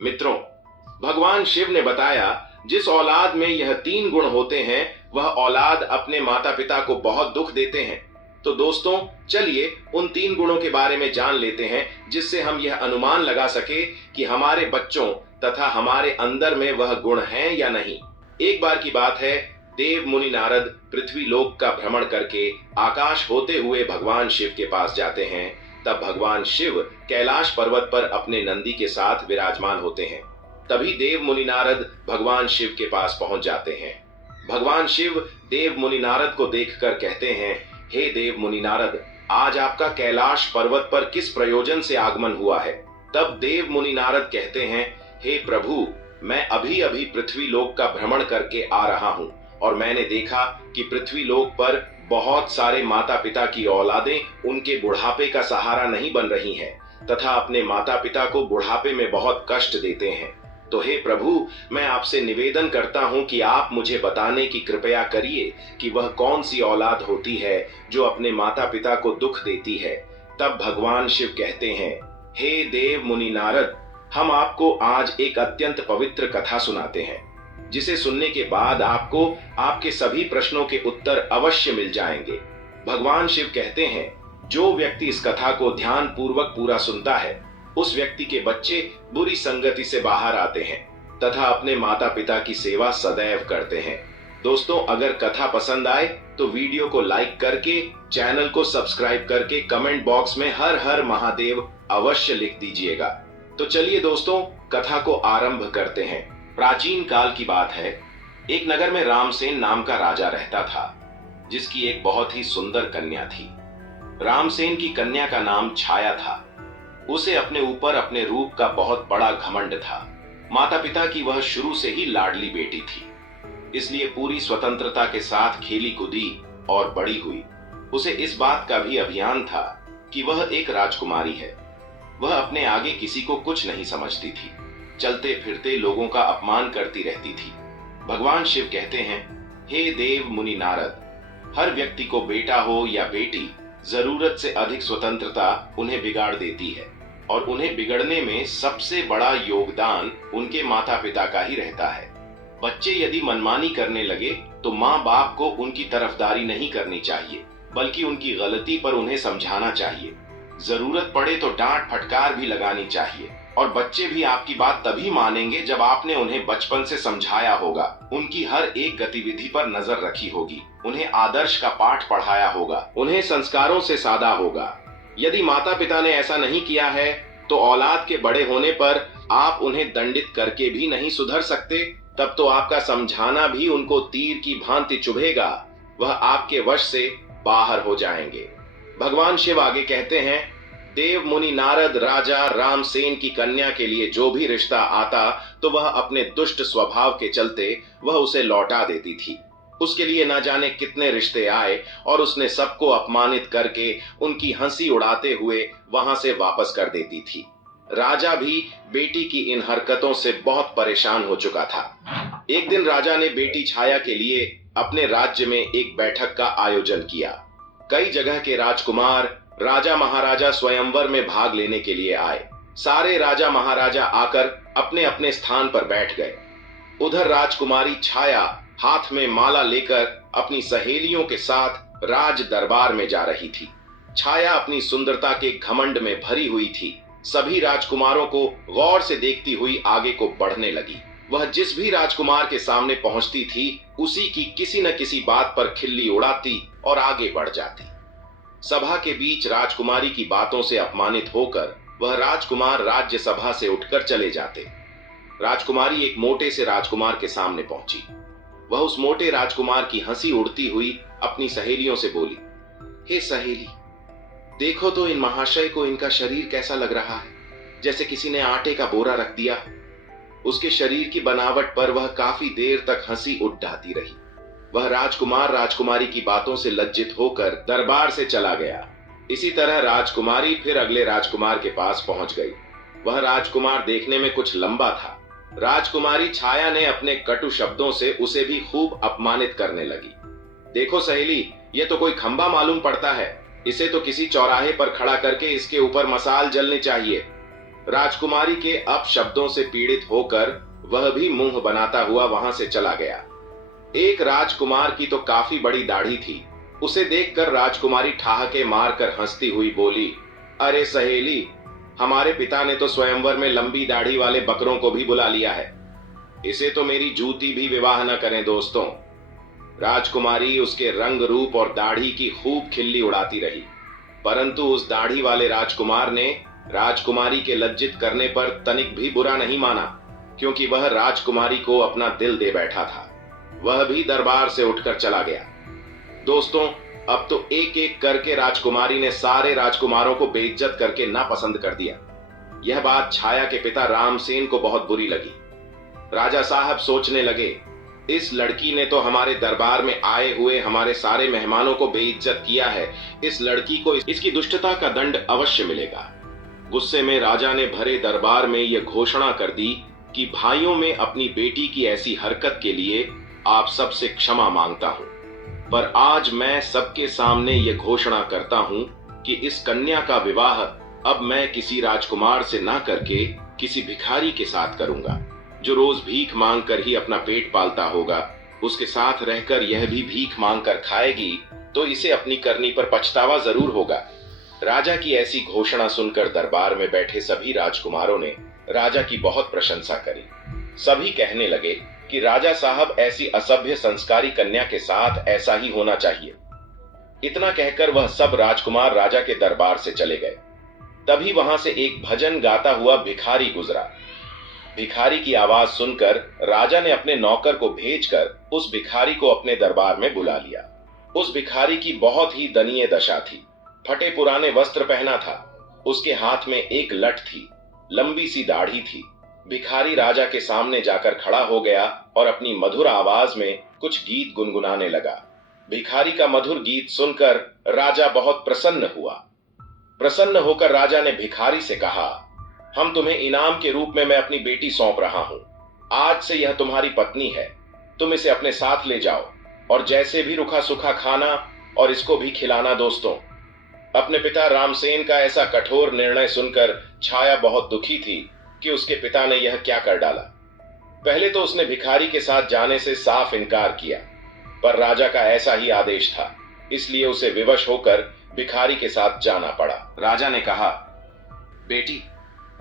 मित्रों, भगवान शिव ने बताया जिस औलाद में यह 3 गुण होते हैं वह औलाद अपने माता पिता को बहुत दुख देते हैं। तो दोस्तों, चलिए उन 3 गुणों के बारे में जान लेते हैं जिससे हम यह अनुमान लगा सके कि हमारे बच्चों तथा हमारे अंदर में वह गुण हैं या नहीं। एक बार की बात है, देव मुनि नारद पृथ्वी लोक का भ्रमण करके आकाश होते हुए भगवान शिव के पास जाते हैं। तब भगवान शिव कैलाश पर्वत पर अपने नंदी के साथ विराजमान होते हैं। तभी देव मुनि नारद भगवान शिव के पास पहुंच जाते हैं। भगवान शिव देव मुनि नारद को देखकर कहते हैं, हे देव मुनि नारद, आज आपका कैलाश पर्वत पर किस प्रयोजन से आगमन हुआ है? तब देव मुनि नारद कहते हैं, हे प्रभु, मैं अभी अभी पृथ्वी लोक का भ्रमण करके आ रहा हूँ और मैंने देखा कि पृथ्वी लोक पर बहुत सारे माता पिता की औलादें उनके बुढ़ापे का सहारा नहीं बन रही हैं तथा अपने माता पिता को बुढ़ापे में बहुत कष्ट देते हैं। तो हे प्रभु, मैं आपसे निवेदन करता हूं कि आप मुझे बताने की कृपया करिए कि वह कौन सी औलाद होती है जो अपने माता पिता को दुख देती है। तब भगवान शिव कहते हैं, हे देव मुनि नारद, हम आपको आज एक अत्यंत पवित्र कथा सुनाते हैं जिसे सुनने के बाद आपको आपके सभी प्रश्नों के उत्तर अवश्य मिल जाएंगे। भगवान शिव कहते हैं, जो व्यक्ति इस कथा को ध्यान पूर्वक पूरा सुनता है उस व्यक्ति के बच्चे बुरी संगति से बाहर आते हैं तथा अपने माता पिता की सेवा सदैव करते हैं। दोस्तों, अगर कथा पसंद आए तो वीडियो को लाइक करके, चैनल को सब्सक्राइब करके कमेंट बॉक्स में हर हर महादेव अवश्य लिख दीजिएगा। तो चलिए दोस्तों, कथा को आरंभ करते हैं। प्राचीन काल की बात है, एक नगर में रामसेन नाम का राजा रहता था जिसकी एक बहुत ही सुंदर कन्या थी। रामसेन की कन्या का नाम छाया था। उसे अपने ऊपर अपने रूप का बहुत बड़ा घमंड था। माता पिता की वह शुरू से ही लाडली बेटी थी, इसलिए पूरी स्वतंत्रता के साथ खेली कूदी और बड़ी हुई। उसे इस बात का भी अभिमान था कि वह एक राजकुमारी है। वह अपने आगे किसी को कुछ नहीं समझती थी, चलते फिरते लोगों का अपमान करती रहती थी। भगवान शिव कहते हैं, हे देव मुनि नारद, हर व्यक्ति को बेटा हो या बेटी, जरूरत से अधिक स्वतंत्रता उन्हें बिगाड़ देती है और उन्हें बिगड़ने में सबसे बड़ा योगदान उनके माता पिता का ही रहता है। बच्चे यदि मनमानी करने लगे तो माँ बाप को उनकी तरफदारी नहीं करनी चाहिए, बल्कि उनकी गलती पर उन्हें समझाना चाहिए। जरूरत पड़े तो डांट फटकार भी लगानी चाहिए। और बच्चे भी आपकी बात तभी मानेंगे जब आपने उन्हें बचपन से समझाया होगा, उनकी हर एक गतिविधि पर नजर रखी होगी, उन्हें आदर्श का पाठ पढ़ाया होगा, उन्हें संस्कारों से साधा होगा। यदि माता पिता ने ऐसा नहीं किया है तो औलाद के बड़े होने पर आप उन्हें दंडित करके भी नहीं सुधर सकते। तब तो आपका समझाना भी उनको तीर की भांति चुभेगा, वह आपके वश से बाहर हो जाएंगे। भगवान शिव आगे कहते हैं, देव मुनि नारद राजा रामसेन की कन्या के लिए जो भी रिश्ता आता तो वह अपने दुष्ट स्वभाव के चलते वह उसे लौटा देती थी। उसके लिए न जाने कितने रिश्ते आए और उसने सबको अपमानित करके उनकी हंसी उड़ाते हुए वहां से वापस कर देती थी। राजा भी बेटी की इन हरकतों से बहुत परेशान हो चुका था। एक दिन राजा ने बेटी छाया के लिए अपने राज्य में एक बैठक का आयोजन किया। कई जगह के राजकुमार राजा महाराजा स्वयंवर में भाग लेने के लिए आए। सारे राजा महाराजा आकर अपने अपने स्थान पर बैठ गए। उधर राजकुमारी छाया हाथ में माला लेकर अपनी सहेलियों के साथ राज दरबार में जा रही थी। छाया अपनी सुंदरता के घमंड में भरी हुई थी। सभी राजकुमारों को गौर से देखती हुई आगे को बढ़ने लगी। वह जिस भी राजकुमार के सामने पहुंचती थी उसी की किसी न किसी बात पर खिल्ली उड़ाती और आगे बढ़ जाती। सभा के बीच राजकुमारी की बातों से अपमानित होकर वह राजकुमार राज्यसभा से उठकर चले जाते। राजकुमारी एक मोटे से राजकुमार के सामने पहुंची। वह उस मोटे राजकुमार की हंसी उड़ती हुई अपनी सहेलियों से बोली, हे सहेली, देखो तो इन महाशय को इनका शरीर कैसा लग रहा है, जैसे किसी ने आटे का बोरा रख दिया। उसके शरीर की बनावट पर वह काफी देर तक हंसी उड़ाती रही। वह राजकुमार राजकुमारी की बातों से लज्जित होकर दरबार से चला गया। इसी तरह राजकुमारी फिर अगले राजकुमार के पास पहुंच गई। वह राजकुमार देखने में कुछ लंबा था। राजकुमारी छाया ने अपने कटु शब्दों से उसे भी खूब अपमानित करने लगी। देखो सहेली, ये तो कोई खंबा मालूम पड़ता है, इसे तो किसी चौराहे पर खड़ा करके इसके ऊपर मसाल जलनी चाहिए। राजकुमारी के अपशब्दों से पीड़ित होकर वह भी मुंह बनाता हुआ वहां से चला गया। एक राजकुमार की तो काफी बड़ी दाढ़ी थी। उसे देखकर राजकुमारी ठहाके मारकर हंसती हुई बोली, अरे सहेली, हमारे पिता ने तो स्वयंवर में लंबी दाढ़ी वाले बकरों को भी बुला लिया है। इसे तो मेरी जूती भी विवाह न करें दोस्तों। राजकुमारी उसके रंग रूप और दाढ़ी की खूब खिल्ली उड़ाती रही, परंतु उस दाढ़ी वाले राजकुमार ने राजकुमारी के लज्जित करने पर तनिक भी बुरा नहीं माना, क्योंकि वह राजकुमारी को अपना दिल दे बैठा था। वह भी दरबार से उठकर चला गया। दोस्तों, अब तो एक एक करके राजकुमारी ने सारे राजकुमारों को बेइज्जत करके नापसंद कर दिया। यह बात छाया के पिता रामसेन को बहुत बुरी लगी। राजा साहब सोचने लगे, इस लड़की ने तो हमारे दरबार में आए हुए हमारे सारे मेहमानों को बेइज्जत किया है। इस लड़की को इसकी दुष्टता का दंड अवश्य मिलेगा। गुस्से में राजा ने भरे दरबार में यह घोषणा कर दी कि भाइयों, में अपनी बेटी की ऐसी हरकत के लिए आप सबसे क्षमा मांगता हूं, पर आज मैं सबके सामने यह घोषणा करता हूं कि इस कन्या का विवाह अब मैं किसी राजकुमार से ना करके किसी भिखारी के साथ करूंगा, जो रोज भीख मांग कर ही अपना पेट पालता होगा। उसके साथ रहकर यह भी भीख मांग कर खाएगी तो इसे अपनी करनी पर पछतावा जरूर होगा। राजा की ऐसी घोषणा सुनकर दरबार में बैठे सभी राजकुमारों ने राजा की बहुत प्रशंसा करी। सभी कहने लगे कि राजा साहब, ऐसी असभ्य संस्कारी कन्या के साथ ऐसा ही होना चाहिए। इतना कहकर वह सब राजकुमार राजा के दरबार से चले गए। तभी वहां से एक भजन गाता हुआ भिखारी गुजरा। भिखारी की आवाज सुनकर राजा ने अपने नौकर को भेजकर उस भिखारी को अपने दरबार में बुला लिया। उस भिखारी की बहुत ही दयनीय दशा थी। फटे पुराने वस्त्र पहना था, उसके हाथ में एक लठ थी, लंबी सी दाढ़ी थी। भिखारी राजा के सामने जाकर खड़ा हो गया और अपनी मधुर आवाज में कुछ गीत गुनगुनाने लगा। भिखारी का मधुर गीत सुनकर राजा बहुत प्रसन्न हुआ। प्रसन्न होकर राजा ने भिखारी से कहा, हम तुम्हें इनाम के रूप में मैं अपनी बेटी सौंप रहा हूं। आज से यह तुम्हारी पत्नी है। तुम इसे अपने साथ ले जाओ और जैसे भी रुखा सूखा खाना और इसको भी खिलाना। दोस्तों, अपने पिता रामसेन का ऐसा कठोर निर्णय सुनकर छाया बहुत दुखी थी कि उसके पिता ने यह क्या कर डाला। पहले तो उसने भिखारी के साथ जाने से साफ इनकार किया, पर राजा का ऐसा ही आदेश था, इसलिए उसे विवश होकर भिखारी के साथ जाना पड़ा। राजा ने कहा, बेटी,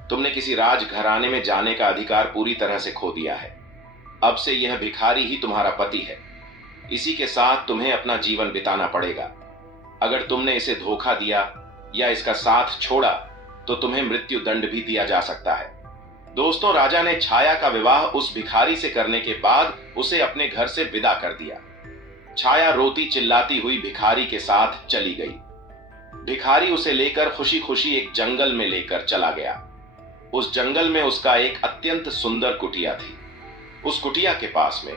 तुमने किसी राजघराने में जाने का अधिकार पूरी तरह से खो दिया है। अब से यह भिखारी ही तुम्हारा पति है। इसी के साथ तुम्हें अपना जीवन बिताना पड़ेगा। अगर तुमने इसे धोखा दिया या इसका साथ छोड़ा तो तुम्हें मृत्यु दंड भी दिया जा सकता है। दोस्तों, राजा ने छाया का विवाह उस भिखारी से करने के बाद उसे अपने घर से विदा कर दिया। छाया रोती चिल्लाती हुई भिखारी के साथ चली गई। भिखारी उसे लेकर खुशी खुशी एक जंगल में लेकर चला गया। उस जंगल में उसका एक अत्यंत सुंदर कुटिया थी। उस कुटिया के पास में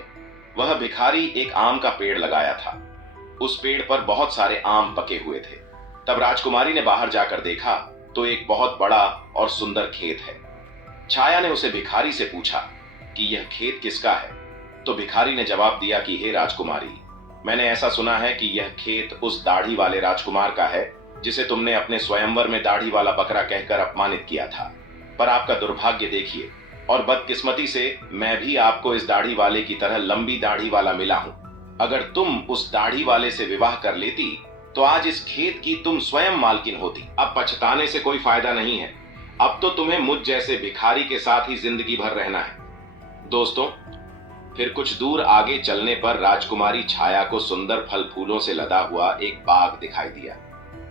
वह भिखारी एक आम का पेड़ लगाया था। उस पेड़ पर बहुत सारे आम पके हुए थे। तब राजकुमारी ने बाहर जाकर देखा तो एक बहुत बड़ा और सुंदर खेत है। छाया ने उसे भिखारी से पूछा कि यह खेत किसका है। तो भिखारी ने जवाब दिया कि हे राजकुमारी, मैंने ऐसा सुना है कि यह खेत उस दाढ़ी वाले राजकुमार का है जिसे तुमने अपने स्वयंवर में दाढ़ी वाला बकरा कहकर अपमानित किया था। पर आपका दुर्भाग्य देखिए, और बदकिस्मती से मैं भी आपको इस दाढ़ी वाले की तरह लंबी दाढ़ी वाला मिला हूं। अगर तुम उस दाढ़ी वाले से विवाह कर लेती तो आज इस खेत की तुम स्वयं मालकिन होती। अब पछताने से कोई फायदा नहीं है। अब तो तुम्हें मुझ जैसे भिखारी के साथ ही जिंदगी भर रहना है। दोस्तों, फिर कुछ दूर आगे चलने पर राजकुमारी छाया को सुंदर फल फूलों से लदा हुआ एक बाग दिखाई दिया।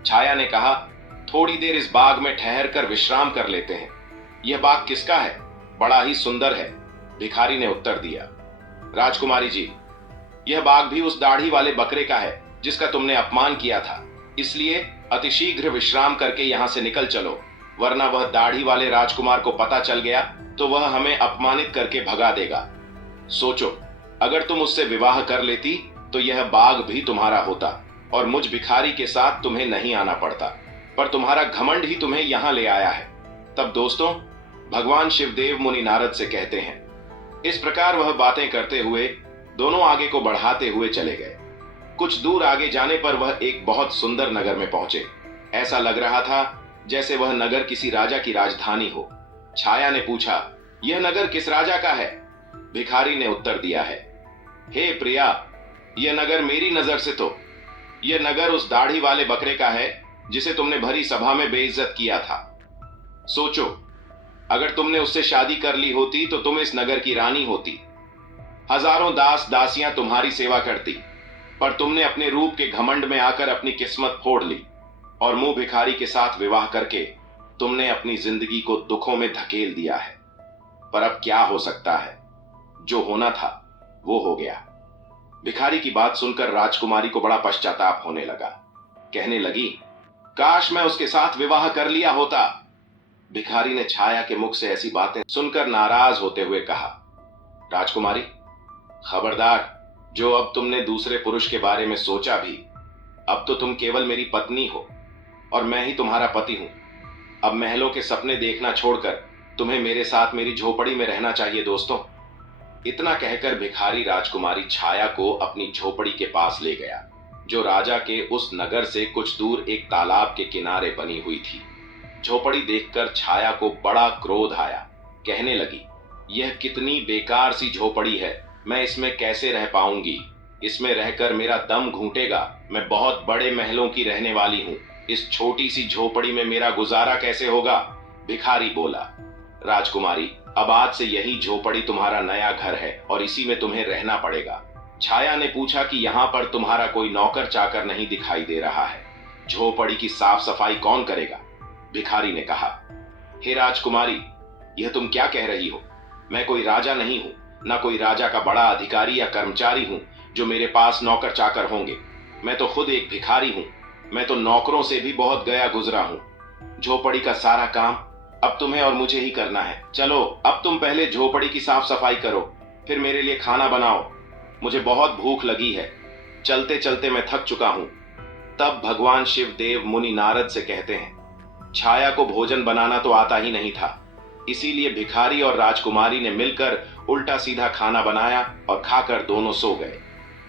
छाया ने कहा, थोड़ी देर इस बाग में ठहर कर विश्राम कर लेते हैं। यह बाग किसका है? बड़ा ही सुंदर है। भिखारी ने उत्तर दिया, राजकुमारी जी, यह बाग भी उस दाढ़ी वाले बकरे का है जिसका तुमने अपमान किया था। इसलिए अतिशीघ्र विश्राम करके यहां से निकल चलो, वरना वह दाढ़ी वाले राजकुमार को पता चल गया तो वह हमें अपमानित करके भगा देगा। सोचो, अगर तुम उससे विवाह कर लेती तो यह बाग भी तुम्हारा होता और मुझ भिखारी के साथ तुम्हें नहीं आना पड़ता, पर तुम्हारा घमंड ही तुम्हें यहां ले आया है। तब दोस्तों, भगवान शिवदेव मुनि नारद से कहते हैं। इस प्रकार वह बातें करते हुए दोनों आगे को बढ़ाते हुए चले गए। कुछ दूर आगे जाने पर वह एक बहुत सुंदर नगर में पहुंचे। ऐसा लग रहा था जैसे वह नगर किसी राजा की राजधानी हो। छाया ने पूछा, यह नगर किस राजा का है? भिखारी ने उत्तर दिया है, हे प्रिया, यह नगर मेरी नजर से तो यह नगर उस दाढ़ी वाले बकरे का है जिसे तुमने भरी सभा में बेइज्जत किया था। सोचो, अगर तुमने उससे शादी कर ली होती तो तुम इस नगर की रानी होती। हजारों दास दासियां तुम्हारी सेवा करती, पर तुमने अपने रूप के घमंड में आकर अपनी किस्मत फोड़ ली और मुंह भिखारी के साथ विवाह करके तुमने अपनी जिंदगी को दुखों में धकेल दिया है। पर अब क्या हो सकता है, जो होना था वो हो गया। भिखारी की बात सुनकर राजकुमारी को बड़ा पश्चाताप होने लगा। कहने लगी, काश मैं उसके साथ विवाह कर लिया होता। भिखारी ने छाया के मुख से ऐसी बातें सुनकर नाराज होते हुए कहा, राजकुमारी, खबरदार, जो अब तुमने दूसरे पुरुष के बारे में सोचा भी, अब तो तुम केवल मेरी पत्नी हो और मैं ही तुम्हारा पति हूं। अब महलों के सपने देखना छोड़कर तुम्हें मेरे साथ मेरी झोपड़ी में रहना चाहिए दोस्तों। इतना कहकर भिखारी राजकुमारी छाया को अपनी झोपड़ी के पास ले गया, जो राजा के उस नगर से कुछ दूर एक तालाब के किनारे बनी हुई थी। झोपड़ी देखकर छाया को बड़ा क्रोध आया। कहने लगी, यह कितनी बेकार सी झोपड़ी है, मैं इसमें कैसे रह पाऊंगी? इसमें रहकर मेरा दम घूटेगा। मैं बहुत बड़े महलों की रहने वाली हूं, इस छोटी सी झोपड़ी में मेरा गुजारा कैसे होगा? भिखारी बोला, राजकुमारी, अब आज से यही झोपड़ी तुम्हारा नया घर है और इसी में तुम्हें रहना पड़ेगा। छाया ने पूछा कि यहाँ पर तुम्हारा कोई नौकर चाकर नहीं दिखाई दे रहा है? झोपड़ी की साफ सफाई कौन करेगा? भिखारी ने कहा, हे राजकुमारी, यह तुम क्या कह रही हो? मैं कोई राजा नहीं हूं, ना कोई राजा का बड़ा अधिकारी या कर्मचारी हूं जो मेरे पास नौकर चाकर होंगे। मैं तो खुद एक भिखारी हूं। मैं तो नौकरों से भी बहुत गया गुजरा हूं। झोपड़ी का सारा काम अब तुम्हें और मुझे ही करना है। चलो, अब तुम पहले झोपड़ी की साफ सफाई करो, फिर मेरे लिए खाना बनाओ। मुझे बहुत भूख लगी है। चलते चलते मैं थक चुका हूं। तब भगवान शिव देव मुनि नारद से कहते हैं, छाया को भोजन बनाना तो आता ही नहीं था, इसीलिए भिखारी और राजकुमारी ने मिलकर उल्टा सीधा खाना बनाया और खाकर दोनों सो गए।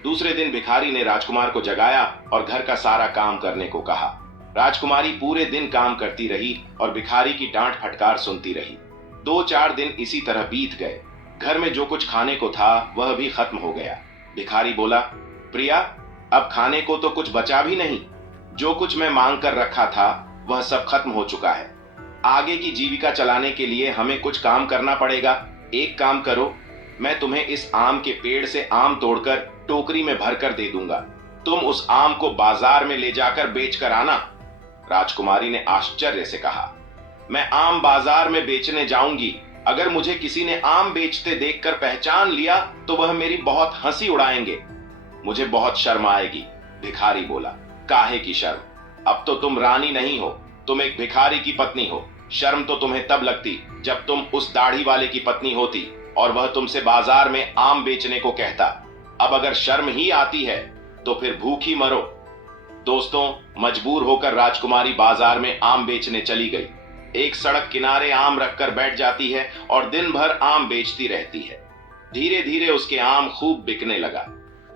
दूसरे दिन भिखारी ने राजकुमार को जगाया और घर का सारा काम करने को कहा। राजकुमारी पूरे दिन काम करती रही और भिखारी की डांट फटकार सुनती रही। 2-4 दिन इसी तरह बीत गए। घर में जो कुछ खाने को था वह भी खत्म हो गया। भिखारी बोला, प्रिया, अब खाने को तो कुछ बचा भी नहीं। जो कुछ मैं मांग कर रखा था वह सब खत्म हो चुका है। आगे की जीविका चलाने के लिए हमें कुछ काम करना पड़ेगा। एक काम करो, मैं तुम्हें इस आम के पेड़ से आम तोड़कर टोकरी में भरकर दे दूंगा। तुम उस आम को बाजार में ले जाकर बेचकर आना। राजकुमारी ने आश्चर्य से कहा, मैं आम बाजार में बेचने जाऊंगी? अगर मुझे किसी ने आम बेचते देखकर पहचान लिया तो वह मेरी बहुत हंसी उड़ाएंगे। मुझे बहुत शर्म आएगी। भिखारी बोला, काहे की शर्म? अब तो तुम रानी नहीं हो, तुम एक भिखारी की पत्नी हो। शर्म तो तुम्हें तब लगती जब तुम उस दाढ़ी वाले की पत्नी होती और वह तुमसे बाजार में आम बेचने को कहता। अब अगर शर्म ही आती है तो फिर भूखी मरो। दोस्तों, मजबूर होकर राजकुमारी बाजार में आम बेचने चली गई। एक सड़क किनारे आम रखकर बैठ जाती है और दिन भर आम बेचती रहती है। धीरे धीरे उसके आम खूब बिकने लगा।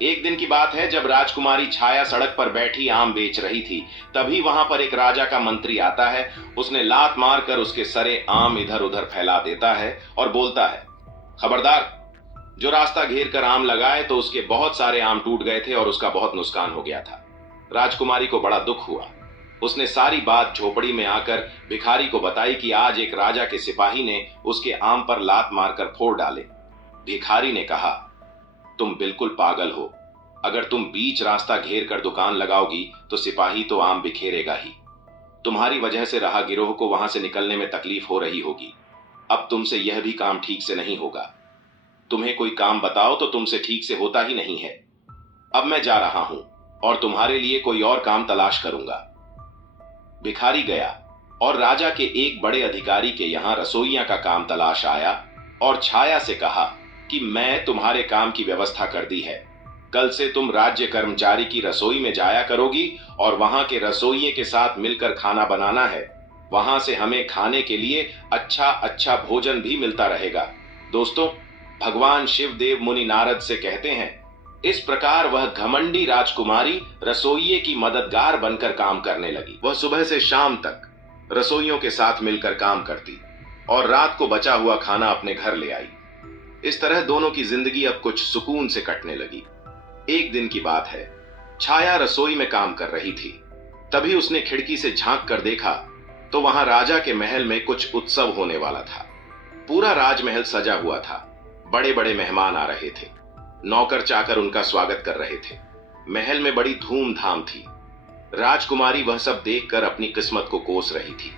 एक दिन की बात है, जब राजकुमारी छाया सड़क पर बैठी आम बेच रही थी, तभी वहां पर एक राजा का मंत्री आता है। उसने लात मारकर उसके सरे आम इधर उधर फैला देता है और बोलता है, खबरदार, जो रास्ता घेर कर आम लगाए तो उसके बहुत सारे आम टूट गए थे और उसका बहुत नुकसान हो गया था। राजकुमारी को बड़ा दुख हुआ। उसने सारी बात झोपड़ी में आकर भिखारी को बताई कि आज एक राजा के सिपाही ने उसके आम पर लात मारकर फोड़ डाले। भिखारी ने कहा, तुम बिल्कुल पागल हो। अगर तुम बीच रास्ता घेर कर दुकान लगाओगी तो सिपाही तो आम बिखेरेगा ही। तुम्हारी वजह से राहगीरों को वहां से निकलने में तकलीफ हो रही होगी। अब तुमसे यह भी काम ठीक से नहीं होगा। तुम्हें कोई काम बताओ तो तुमसे ठीक से होता ही नहीं है। अब मैं जा रहा हूं और तुम्हारे लिए कोई और काम तलाश करूंगा। भिखारी गया और राजा के एक बड़े अधिकारी के यहां रसोइया का काम तलाश आया और छाया से कहा कि मैं तुम्हारे काम की व्यवस्था कर दी है। कल से तुम राज्य कर्मचारी की रसोई में जाया करोगी और वहां के रसोइये के साथ मिलकर खाना बनाना है। वहां से हमें खाने के लिए अच्छा अच्छा भोजन भी मिलता रहेगा। दोस्तों, भगवान शिव देव मुनि नारद से कहते हैं, इस प्रकार वह घमंडी राजकुमारी रसोइये की मददगार बनकर काम करने लगी। वह सुबह से शाम तक रसोइयों के साथ मिलकर काम करती। और रात को बचा हुआ खाना अपने घर ले आई। इस तरह दोनों की जिंदगी अब कुछ सुकून से कटने लगी। एक दिन की बात है, छाया रसोई में काम कर रही थी। तभी उसने खिड़की से झांक कर देखा तो वहां राजा के महल में कुछ उत्सव होने वाला था। पूरा राजमहल सजा हुआ था। बड़े बड़े मेहमान आ रहे थे। नौकर चाकर उनका स्वागत कर रहे थे। महल में बड़ी धूमधाम थी। राजकुमारी वह सब देखकर अपनी किस्मत को कोस रही थी।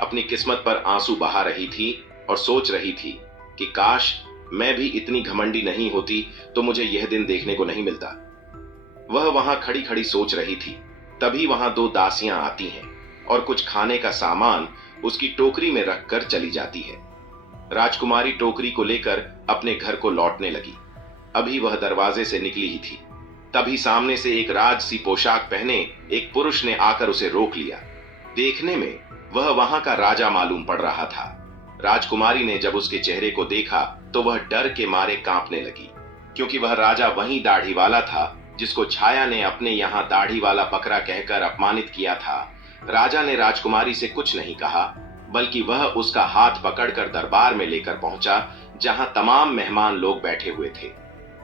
अपनी किस्मत पर आंसू बहा रही थी और सोच रही थी कि काश मैं भी इतनी घमंडी नहीं होती तो मुझे यह दिन देखने को नहीं मिलता। वह वहां खड़ी खड़ी सोच रही थी। तभी वहां दो दासियां आती हैं और कुछ खाने का सामान उसकी टोकरी में रखकर चली जाती है। राजकुमारी टोकरी को लेकर अपने घर को लौटने लगी। अभी वह दरवाजे से निकली ही थी, तभी सामने से एक राजसी पोशाक पहने एक पुरुष ने आकर उसे रोक लिया। देखने में वह वहां का राजा मालूम पड़ रहा था। राजकुमारी ने जब उसके चेहरे को देखा तो वह डर के मारे कांपने लगी, क्योंकि वह राजा वही दाढ़ी वाला था जिसको छाया ने अपने यहाँ दाढ़ी वाला बकरा कहकर अपमानित किया था। राजा ने राजकुमारी से कुछ नहीं कहा, बल्कि वह उसका हाथ पकड़कर दरबार में लेकर पहुंचा, जहां तमाम मेहमान लोग बैठे हुए थे।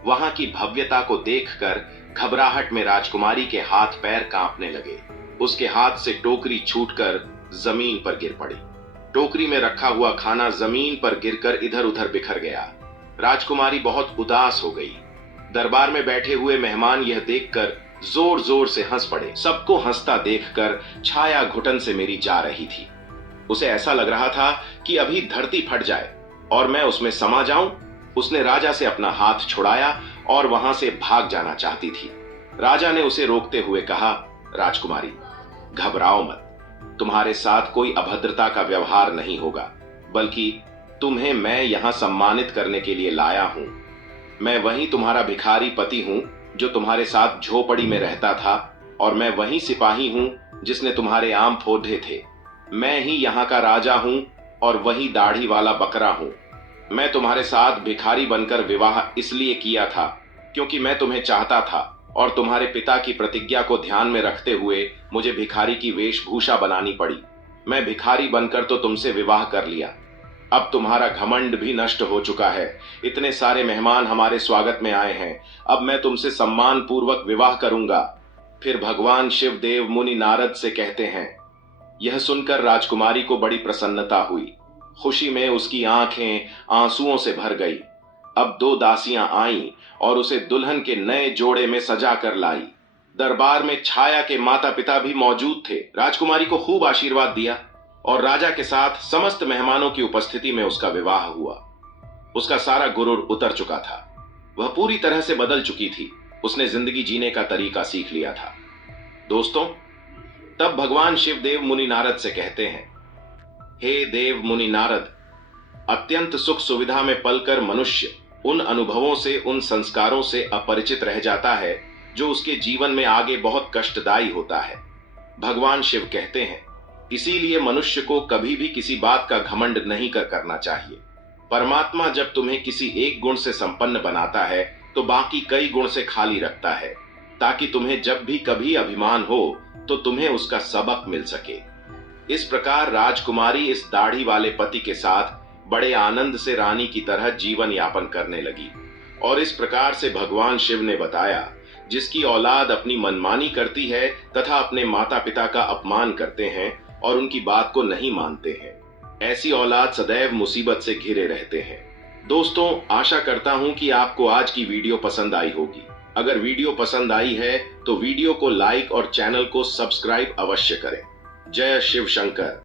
वहां की भव्यता को देखकर घबराहट में राजकुमारी के हाथ पैर कांपने लगे। उसके हाथ से टोकरी छूटकर जमीन पर गिर पड़ी। टोकरी में रखा हुआ खाना जमीन पर गिरकर इधर उधर बिखर गया। राजकुमारी बहुत उदास हो गई। दरबार में बैठे हुए मेहमान यह देखकर जोर जोर से हंस पड़े। सबको हंसता देखकर छाया घुटन से मेरी जा रही थी। उसे ऐसा लग रहा था कि अभी धरती फट जाए और मैं उसमें समा जाऊं। उसने राजा से अपना हाथ छुड़ाया और वहां से भाग जाना चाहती थी। राजा ने उसे रोकते हुए कहा, राजकुमारी घबराओ मत, तुम्हारे साथ कोई अभद्रता का व्यवहार नहीं होगा, बल्कि तुम्हें मैं यहां सम्मानित करने के लिए लाया हूं। मैं वही तुम्हारा भिखारी पति हूं जो तुम्हारे साथ झोपड़ी में रहता था, और मैं वही सिपाही हूं जिसने तुम्हारे आम फोड़े थे। मैं ही यहाँ का राजा हूं और वही दाढ़ी वाला बकरा हूं। मैं तुम्हारे साथ भिखारी बनकर विवाह इसलिए किया था क्योंकि मैं तुम्हें चाहता था, और तुम्हारे पिता की प्रतिज्ञा को ध्यान में रखते हुए मुझे भिखारी की वेशभूषा बनानी पड़ी। मैं भिखारी बनकर तो तुमसे विवाह कर लिया। अब तुम्हारा घमंड भी नष्ट हो चुका है। इतने सारे मेहमान हमारे स्वागत में आए हैं। अब मैं तुमसे सम्मान पूर्वक विवाह करूंगा। फिर भगवान शिव देव मुनि नारद से कहते हैं। यह सुनकर राजकुमारी को बड़ी प्रसन्नता हुई। खुशी में उसकी आंखें आंसुओं से भर गई। अब दो दासियां आईं और उसे दुल्हन के नए जोड़े में सजा कर लाई। दरबार में छाया के माता पिता भी मौजूद थे। राजकुमारी को खूब आशीर्वाद दिया और राजा के साथ समस्त मेहमानों की उपस्थिति में उसका विवाह हुआ। उसका सारा गुरूर उतर चुका था। वह पूरी तरह से बदल चुकी थी। उसने जिंदगी जीने का तरीका सीख लिया था। दोस्तों, तब भगवान शिव देव मुनि नारद से कहते हैं, हे देव मुनि नारद, अत्यंत सुख सुविधा में पलकर मनुष्य उन अनुभवों से, उन संस्कारों से अपरिचित रह जाता है जो उसके जीवन में आगे बहुत कष्टदायी होता है। भगवान शिव कहते हैं, इसीलिए मनुष्य को कभी भी किसी बात का घमंड नहीं करना चाहिए। परमात्मा जब तुम्हें किसी एक गुण से संपन्न बनाता है तो बाकी कई गुण से खाली रखता है, ताकि तुम्हें जब भी कभी अभिमान हो तो तुम्हें उसका सबक मिल सके। इस प्रकार राजकुमारी इस दाढ़ी वाले पति के साथ बड़े आनंद से रानी की तरह जीवन यापन करने लगी। और इस प्रकार से भगवान शिव ने बताया, जिसकी औलाद अपनी मनमानी करती है तथा अपने माता पिता का अपमान करते हैं और उनकी बात को नहीं मानते हैं, ऐसी औलाद सदैव मुसीबत से घिरे रहते हैं। दोस्तों, आशा करता हूं कि आपको आज की वीडियो पसंद आई होगी। अगर वीडियो पसंद आई है तो वीडियो को लाइक और चैनल को सब्सक्राइब अवश्य करें। जय शिव शंकर।